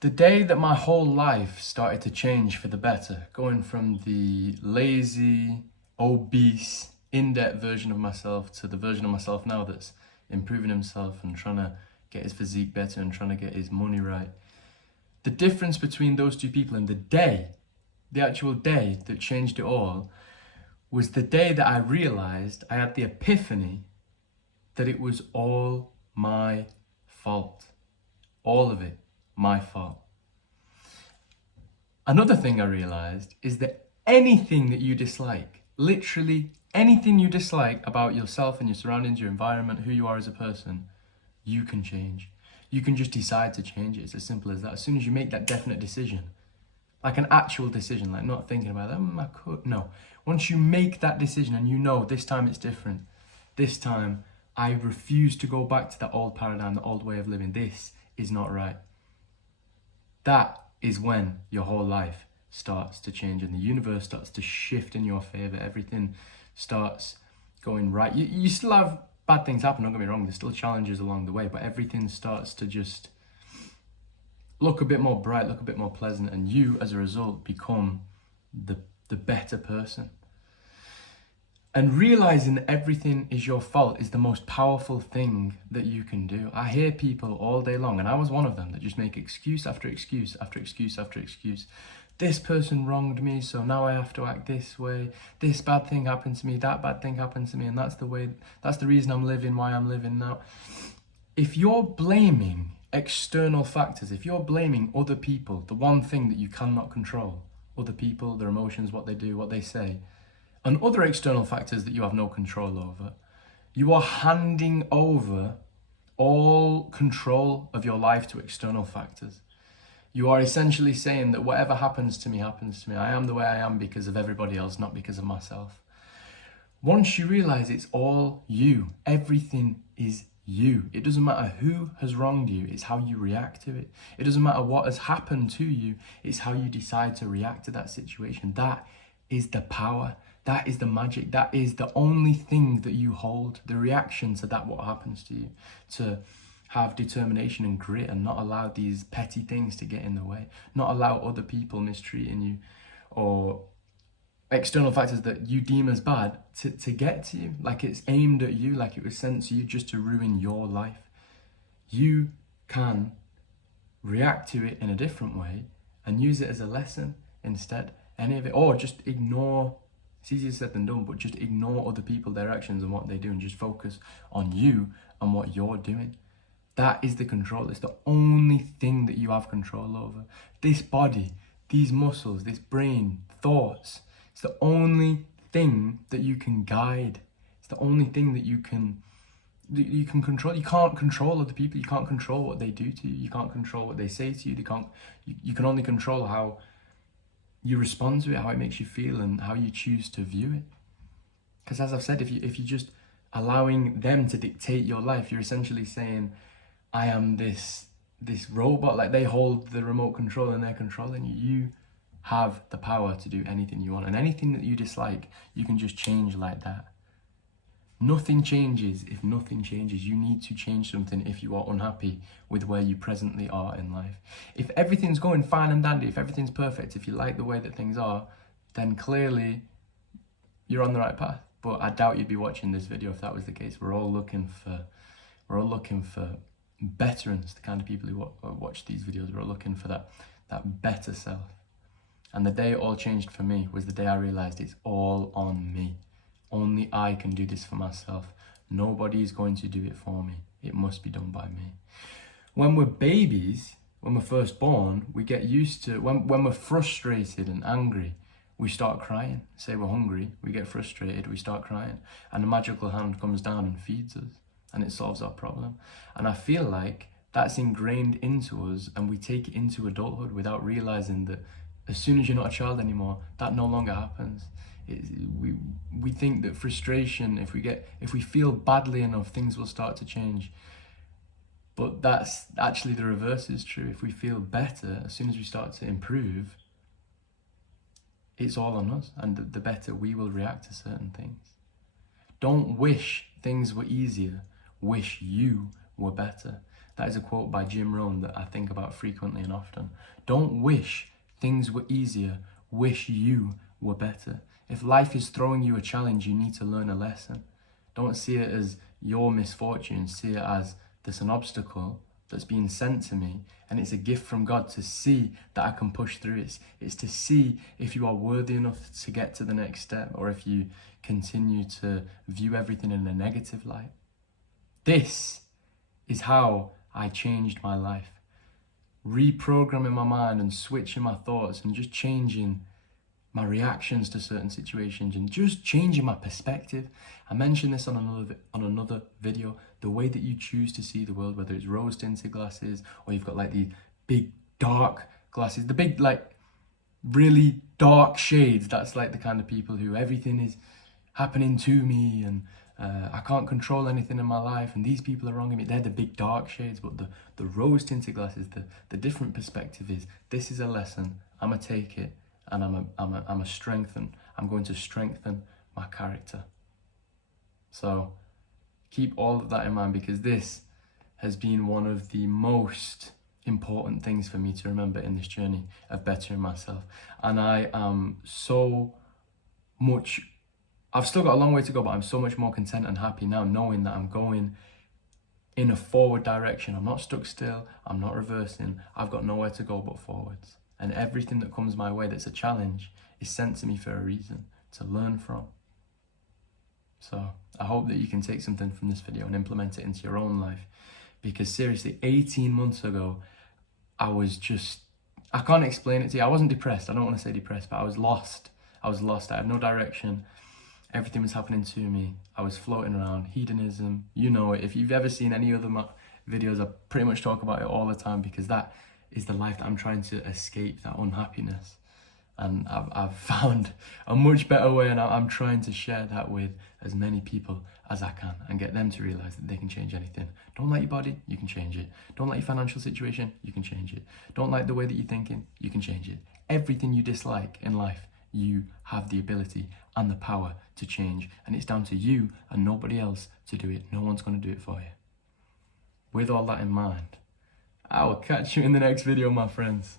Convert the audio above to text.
The day that my whole life started to change for the better, going from the lazy, obese, in-debt version of myself to the version of myself now that's improving himself and trying to get his physique better and trying to get his money right. The difference between those two people and the actual day that changed it all, was the day that I realized, I had the epiphany that it was all my fault. All of it, my fault. Another thing I realized is that anything that you dislike, literally anything you dislike about yourself and your surroundings, your environment, who you are as a person, you can change. You can just decide to change it. It's as simple as that. As soon as you make that definite decision, like an actual decision, like not thinking about I could. No. Once you make that decision and you know this time it's different, this time I refuse to go back to that old paradigm, the old way of living. This is not right. That is when your whole life starts to change and the universe starts to shift in your favor. Everything starts going right. You still have bad things happen, don't get me wrong. There's still challenges along the way, but everything starts to just look a bit more bright, look a bit more pleasant, and you, as a result, become the better person. And realizing that everything is your fault is the most powerful thing that you can do. I hear people all day long, and I was one of them, that just make excuse after excuse after excuse after excuse. This person wronged me, so now I have to act this way. This bad thing happened to me, that bad thing happened to me, and that's the reason I'm living, why I'm living now. If you're blaming external factors, if you're blaming other people, the one thing that you cannot control, other people, their emotions, what they do, what they say, and other external factors that you have no control over, you are handing over all control of your life to external factors. You are essentially saying that whatever happens to me, happens to me. I am the way I am because of everybody else, not because of myself. Once you realize it's all you, everything is you. It doesn't matter who has wronged you, it's how you react to it. It doesn't matter what has happened to you, it's how you decide to react to that situation. That is the power. That is the magic. That is the only thing that you hold, the reaction to that, what happens to you. To have determination and grit and not allow these petty things to get in the way. Not allow other people mistreating you or external factors that you deem as bad to get to you. Like it's aimed at you, like it was sent to you just to ruin your life. You can react to it in a different way and use it as a lesson instead. Any of it, or just ignore. It's easier said than done, but just ignore other people, their actions and what they do, and just focus on you and what you're doing. That is the control. It's the only thing that you have control over. This body, these muscles, this brain, thoughts, it's the only thing that you can guide. It's the only thing that you can control. You can't control other people. You can't control what they do to you. You can't control what they say to you. You can only control how you respond to it, how it makes you feel, and how you choose to view it. Because as I've said, if you're just allowing them to dictate your life, you're essentially saying, I am this robot. Like they hold the remote control and they're controlling you. You have the power to do anything you want, and anything that you dislike, you can just change like that. Nothing changes if nothing changes. You need to change something if you are unhappy with where you presently are in life. If everything's going fine and dandy, if everything's perfect, if you like the way that things are, then clearly you're on the right path. But I doubt you'd be watching this video if that was the case. We're all looking for betterance, the kind of people who watch these videos. We're all looking for that better self. And the day it all changed for me was the day I realized it's all on me. Only I can do this for myself. Nobody is going to do it for me. It must be done by me. When we're babies, when we're first born, we get used to, when we're frustrated and angry, we start crying. Say we're hungry, we get frustrated, we start crying. And a magical hand comes down and feeds us, and it solves our problem. And I feel like that's ingrained into us, and we take it into adulthood without realizing that as soon as you're not a child anymore, that no longer happens. We think that frustration, if we feel badly enough, things will start to change. But that's actually the reverse is true. If we feel better, as soon as we start to improve, it's all on us, and the better we will react to certain things. Don't wish things were easier, wish you were better. That is a quote by Jim Rohn that I think about frequently and often. Don't wish things were easier, wish you were better. If life is throwing you a challenge, you need to learn a lesson. Don't see it as your misfortune, see it as there's an obstacle that's being sent to me, and it's a gift from God to see that I can push through it. It's to see if you are worthy enough to get to the next step, or if you continue to view everything in a negative light. This is how I changed my life. Reprogramming my mind and switching my thoughts and just changing my reactions to certain situations and just changing my perspective. I mentioned this on another video. The way that you choose to see the world, whether it's rose tinted glasses or you've got like the big dark glasses, the big like really dark shades. That's like the kind of people who everything is happening to me and I can't control anything in my life and these people are wronging me. They're the big dark shades, but the rose tinted glasses, the different perspective is, this is a lesson, I'm gonna take it and I'm going to strengthen my character. So keep all of that in mind, because this has been one of the most important things for me to remember in this journey of bettering myself. And I am I've still got a long way to go, but I'm so much more content and happy now knowing that I'm going in a forward direction. I'm not stuck still, I'm not reversing, I've got nowhere to go but forwards. And everything that comes my way that's a challenge is sent to me for a reason, to learn from. So I hope that you can take something from this video and implement it into your own life. Because seriously, 18 months ago, I can't explain it to you. I wasn't depressed, I don't want to say depressed, but I was lost. I had no direction. Everything was happening to me. I was floating around, hedonism, you know it. If you've ever seen any other videos, I pretty much talk about it all the time, because that is the life that I'm trying to escape, that unhappiness. And I've found a much better way, and I'm trying to share that with as many people as I can and get them to realize that they can change anything. Don't like your body, you can change it. Don't like your financial situation, you can change it. Don't like the way that you're thinking, you can change it. Everything you dislike in life, you have the ability and the power to change, and it's down to you and nobody else to do it. No one's going to do it for you. With all that in mind, I will catch you in the next video, my friends.